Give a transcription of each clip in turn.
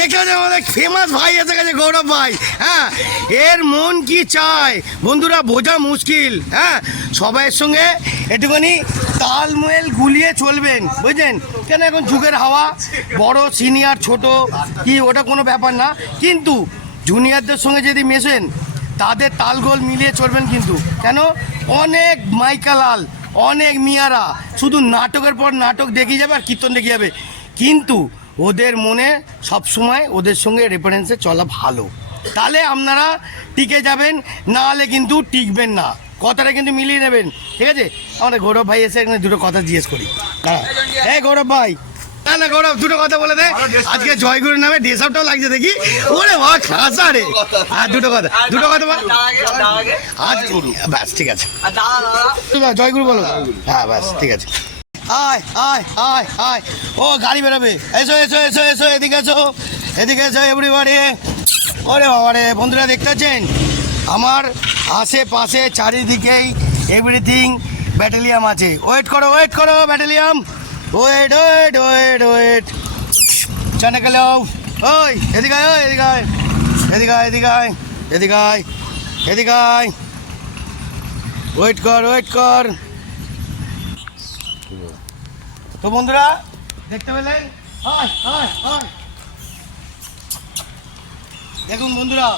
দেখলেন আমাদের ফেমাস ভাই এসে গেছে, গৌরব ভাই। হ্যাঁ, এর মন কি চায় বন্ধুরা বোঝা মুশকিল। হ্যাঁ, সবাইয়ের সঙ্গে একটুখানি তালমেল গুলিয়ে চলবেন, বুঝলেন? কেন এখন যুগের হাওয়া, বড় সিনিয়র ছোট কি ওটা কোনো ব্যাপার না, কিন্তু জুনিয়রদের সঙ্গে যদি মেশেন তাদের তালগোল মিলিয়ে চলবেন। কিন্তু কেন অনেক মাইকালাল, অনেক মিয়ারা শুধু নাটকের পর নাটক দেখিয়ে যাবে আর কীর্তন দেখিয়ে যাবে, কিন্তু ওদের মনে সবসময় ওদের সঙ্গে রেফারেন্সে চলা ভালো। তাহলে আপনারা টিকে যাবেন, না হলে কিন্তু টিকবেন না। কথাটা কিন্তু মিলিয়ে নেবেন, ঠিক আছে? আমাদের গৌরব ভাই এসে এখানে দুটো কথা জিজ্ঞেস করি। হ্যাঁ, এই গৌরব ভাই, না না গৌরব দুটো কথা বলে দে। আজকে জয়গুরুর নামে ড্রেস আপটাও লাগছে দেখি। ওরে বাবা খাসা রে। আর দুটো কথা বল। আজ ব্যাস ঠিক আছে, জয়গুরু বলো। হ্যাঁ ব্যাস ঠিক আছে। আয় আয় আয় আয়, ও গাড়ি বেরোবে, এসো এসো এসো এসো, এদিকে এসো, এদিকে এসো এভরিবডি। ওরে বাবা রে, বন্ধুরা দেখতে পাচ্ছেন আমার আশেপাশে চারিদিকেই এভরিথিং ব্যাটালিয়াম আছে। ওয়েট করো ব্যাটালিয়াম, ওয়েট ওয়েট ওয়েট ওয়েট। চানে গেল, ওই এদিকে আয়, ওই এদিকে আয়, এদিকে আয়, এদিকে আয়, এদিকে আয়, এদিকে আয়, ওয়েট কর। তো বন্ধুরা দেখতে পেলেন, দেখুন বন্ধুরা,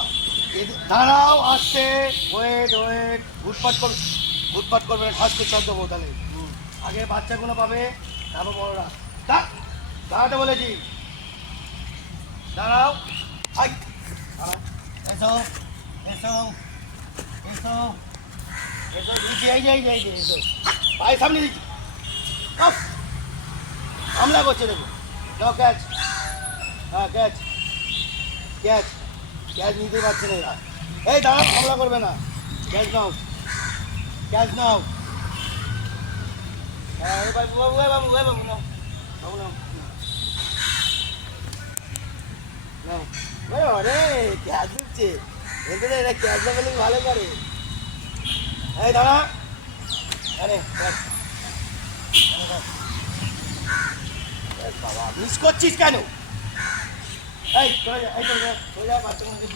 দাঁড়াও আসতে, ওয়েট উৎপাত করবে না, শ্বাসকে চাপ দেবো। তাহলে আগে বাচ্চাগুলো পাবে, তারপর বড়রা। দাঁড়াতে বলেছি, দাঁড়াও। এসো এসো এসো এসো, এসো ভাই, সামনে দিচ্ছি, হামলা করছে দেখো। নাও ক্যাচ, হ্যাঁ ক্যাচ নিতে পারছে না এরা। এই দাঁড়াও, হামলা করবে না, ক্যাচ নাও। হ্যাঁ বাবু নাও। আরে ক্যাচ দিচ্ছে, বলতে এরা ক্যাচ না পেলে ভালো করে। এই দাঁড়া, আরে বাবা মিস করছিস কেন? এই চলে যা বাচ্চাগুলোকে।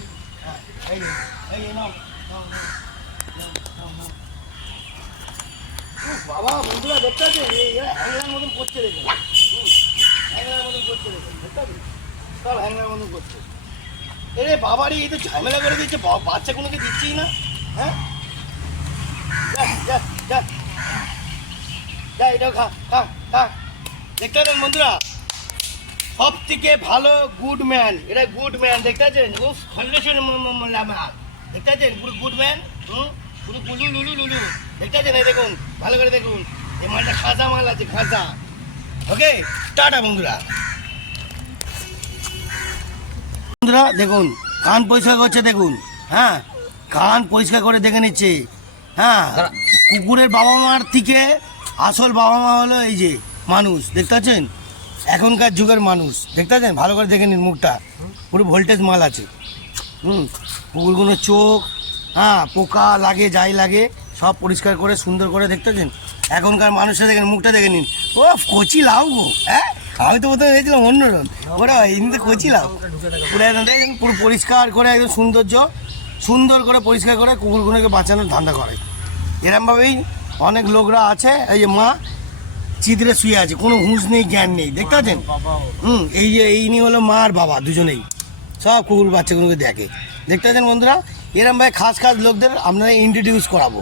বাবা বন্ধুরা দেখতে পাচ্ছেন এরা হ্যাংলার মতন করছে, দেখুন হ্যাংলার মতন করছে, দেখুন দেখতে পাচ্ছেন সব হ্যাংলার মতন করছে। এরে বাবারই এই তো ঝামেলা করে দিচ্ছে, বাচ্চাগুলোকে দিচ্ছেই না। হ্যাঁ যা এটাও খা। দেখতে পাচ্ছেন বন্ধুরা, সব থেকে ভালো গুড ম্যান, এটা গুড ম্যান দেখতে পাচ্ছেন। ও খন্ডেশ্বর দেখতে পাচ্ছেন, পুরো গুড ম্যান, পুরো লুলু দেখতে পাচ্ছেন। এই দেখুন, ভালো করে দেখুন, এই মালটা খাসা মাল আছে, খাসা। ওকে, টাটা বন্ধুরা। দেখুন কান পরিষ্কার করছে, দেখুন। হ্যাঁ, কান পরিষ্কার করে দেখে নিচ্ছে। হ্যাঁ, কুকুরের বাবা মার থেকে আসল বাবা মা হলো এই যে মানুষ, দেখতে পাচ্ছেন এখনকার যুগের মানুষ, দেখতে পাচ্ছেন। ভালো করে দেখে নিন, মুখটা পুরো ভোল্টেজ মাল আছে। কুকুরগুলোর চোখ, হ্যাঁ পোকা লাগে যাই লাগে সব পরিষ্কার করে সুন্দর করে, দেখতে পাচ্ছেন। এখনকার মানুষরা দেখেন, মুখটা দেখে নিন। ও কচি লাউ গো। হ্যাঁ, আমি তো প্রথমে ভেবেছিলাম অন্যরকম, ওরা এমনিতে কচি লাউ। পুরো একদম পুরো পরিষ্কার করে, একদম সুন্দর করে পরিষ্কার করে কুকুরগুলোকে বাঁচানোর ধান্দা করে। এরমভাবেই অনেক লোকরা আছে। এই যে মা চিত্রে শুয়ে আছে, কোনো হুঁশ নেই, জ্ঞান নেই, দেখতে পাচ্ছেন। এই নিয়ে হলো মা আর বাবা, দুজনেই সব কুকুর বাচ্চাগুলোকে দেখে, দেখতে পাচ্ছেন বন্ধুরা। এরমভাবে খাস লোকদের আপনারা ইন্ট্রোডিউস করাবো।